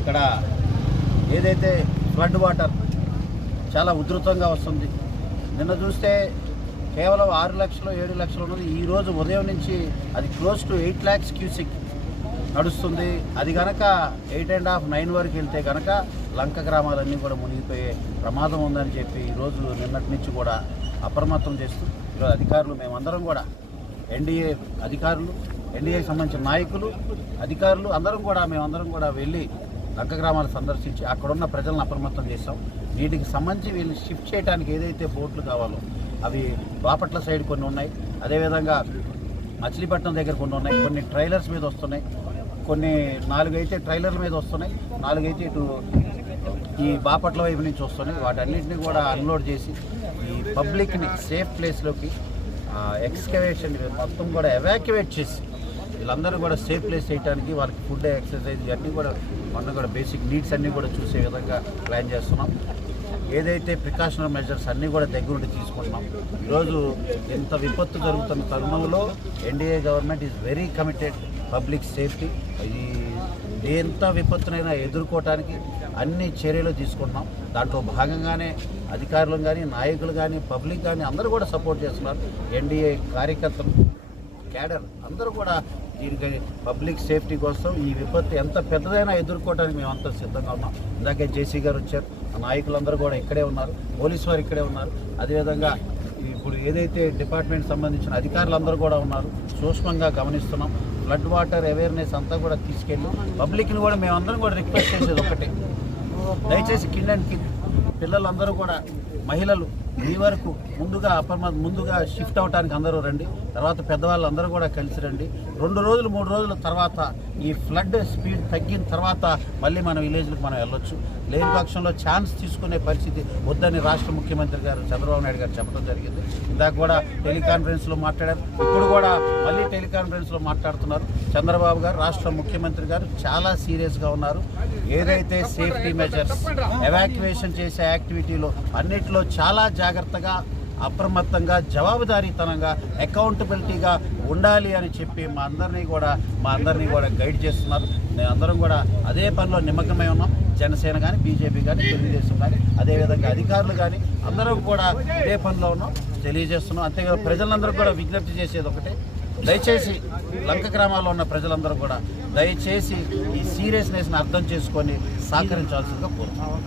ఇక్కడ ఏదైతే flood water చాలా ఉధృతంగా వస్తుంది. నిన్న చూస్తే కేవలం ఆరు లక్షలు ఏడు లక్షలు ఉన్నది. ఈరోజు ఉదయం నుంచి అది close to eight lakhs cusec నడుస్తుంది. అది కనుక ఎయిట్ అండ్ హాఫ్ నైన్ వరకు వెళ్తే కనుక లంక గ్రామాలన్నీ కూడా మునిగిపోయే ప్రమాదం ఉందని చెప్పి ఈరోజు నిన్నటి నుంచి కూడా అప్రమత్తం చేస్తూ ఈరోజు అధికారులు మేమందరం కూడా ఎన్డీఏ అధికారులు ఎన్డీఏకి సంబంధించిన నాయకులు అధికారులు అందరం కూడా మేమందరం కూడా వెళ్ళి లంక గ్రామాలు సందర్శించి అక్కడున్న ప్రజలను అప్రమత్తం చేస్తాం. వీటికి సంబంధించి వీళ్ళు షిఫ్ట్ చేయడానికి ఏదైతే బోట్లు కావాలో అవి బాపట్ల సైడ్ కొన్ని ఉన్నాయి. అదేవిధంగా మచిలీపట్నం దగ్గర కొన్ని ఉన్నాయి. కొన్ని ట్రైలర్స్ మీద వస్తున్నాయి. కొన్ని నాలుగైతే ట్రైలర్ల మీద వస్తున్నాయి. నాలుగైతే ఇటు ఈ బాపట్ల వైపు నుంచి వస్తున్నాయి. వాటన్నిటిని కూడా అన్లోడ్ చేసి ఈ పబ్లిక్ని సేఫ్ ప్లేస్లోకి ఎక్స్కవేషన్ మొత్తం కూడా ఎవాక్యువేట్ చేసి వీళ్ళందరూ కూడా సేఫ్ ప్లేస్ చేయడానికి వాళ్ళకి ఫుడ్ ఎక్సర్సైజ్ ఇవన్నీ కూడా మొన్న కూడా బేసిక్ నీడ్స్ అన్నీ కూడా చూసే విధంగా ప్లాన్ చేస్తున్నాం. ఏదైతే ప్రికాషనల్ మెజర్స్ అన్నీ కూడా దగ్గరుండి తీసుకుంటున్నాం. ఈరోజు ఇంత విపత్తు జరుగుతున్న తరుణంలో NDA government is very committed public safety ఈ ఎంత విపత్తునైనా ఎదుర్కోవటానికి అన్ని చర్యలు తీసుకుంటున్నాం. దాంట్లో భాగంగానే అధికారులు కానీ నాయకులు కానీ పబ్లిక్ కానీ అందరూ కూడా సపోర్ట్ చేస్తున్నారు. ఎన్డీఏ కార్యకర్తలు క్యాడర్ అందరూ కూడా దీనికి పబ్లిక్ సేఫ్టీ కోసం ఈ విపత్తు ఎంత పెద్దదైనా ఎదుర్కోవడానికి మేమంతా సిద్ధంగా ఉన్నాం. ఇందాకే జేసీ గారు వచ్చారు. ఆ నాయకులందరూ కూడా ఇక్కడే ఉన్నారు. పోలీసు వారు ఇక్కడే ఉన్నారు. అదేవిధంగా ఇప్పుడు ఏదైతే డిపార్ట్మెంట్ సంబంధించిన అధికారులందరూ కూడా ఉన్నారు సూక్ష్మంగా గమనిస్తున్నాం. ఫ్లడ్ వాటర్ అవేర్నెస్ అంతా కూడా తీసుకెళ్ళి పబ్లిక్ని కూడా మేమందరం కూడా రిక్వెస్ట్ చేసేది ఒకటే. దయచేసి కింద అండ్ కింద పిల్లలందరూ కూడా మహిళలు మీ వరకు ముందుగా అప్రమ ముందుగా షిఫ్ట్ అవడానికి అందరూ రండి. తర్వాత పెద్దవాళ్ళు అందరూ కూడా కలిసి రండి. రెండు రోజులు మూడు రోజుల తర్వాత ఈ ఫ్లడ్ స్పీడ్ తగ్గిన తర్వాత మళ్ళీ మన విలేజ్లకు మనం వెళ్ళొచ్చు. లేని పక్షంలో ఛాన్స్ తీసుకునే పరిస్థితి వద్దని రాష్ట్ర ముఖ్యమంత్రి గారు చంద్రబాబు నాయుడు గారు చెప్పడం జరిగింది. ఇందాక కూడా టెలికాన్ఫరెన్స్లో మాట్లాడారు. ఇప్పుడు కూడా మళ్ళీ టెలికాన్ఫరెన్స్లో మాట్లాడుతున్నారు. చంద్రబాబు గారు రాష్ట్ర ముఖ్యమంత్రి గారు చాలా సీరియస్గా ఉన్నారు. ఏదైతే సేఫ్టీ మెజర్స్ ఎవాక్యువేషన్ చేసే యాక్టివిటీలో అన్నిటిలో చాలా జాగ్రత్తగా అప్రమత్తంగా జవాబుదారీతనంగా అకౌంటబిలిటీగా ఉండాలి అని చెప్పి మా అందరినీ కూడా మా అందరినీ కూడా గైడ్ చేస్తున్నారు. మేము అందరం కూడా అదే పనిలో నిమగ్నమై ఉన్నాం. జనసేన కానీ బీజేపీ కానీ తెలుగుదేశం కానీ అదేవిధంగా అధికారులు కానీ అందరం కూడా అదే పనిలో ఉన్నాం. తెలియజేస్తున్నాం. అంతేకాదు ప్రజలందరూ కూడా విజ్ఞప్తి చేసేది ఒకటే దయచేసి లంక గ్రామాల్లో ఉన్న ప్రజలందరూ కూడా దయచేసి ఈ సీరియస్నెస్ని అర్థం చేసుకొని సహకరించాల్సిందిగా కోరుతున్నాం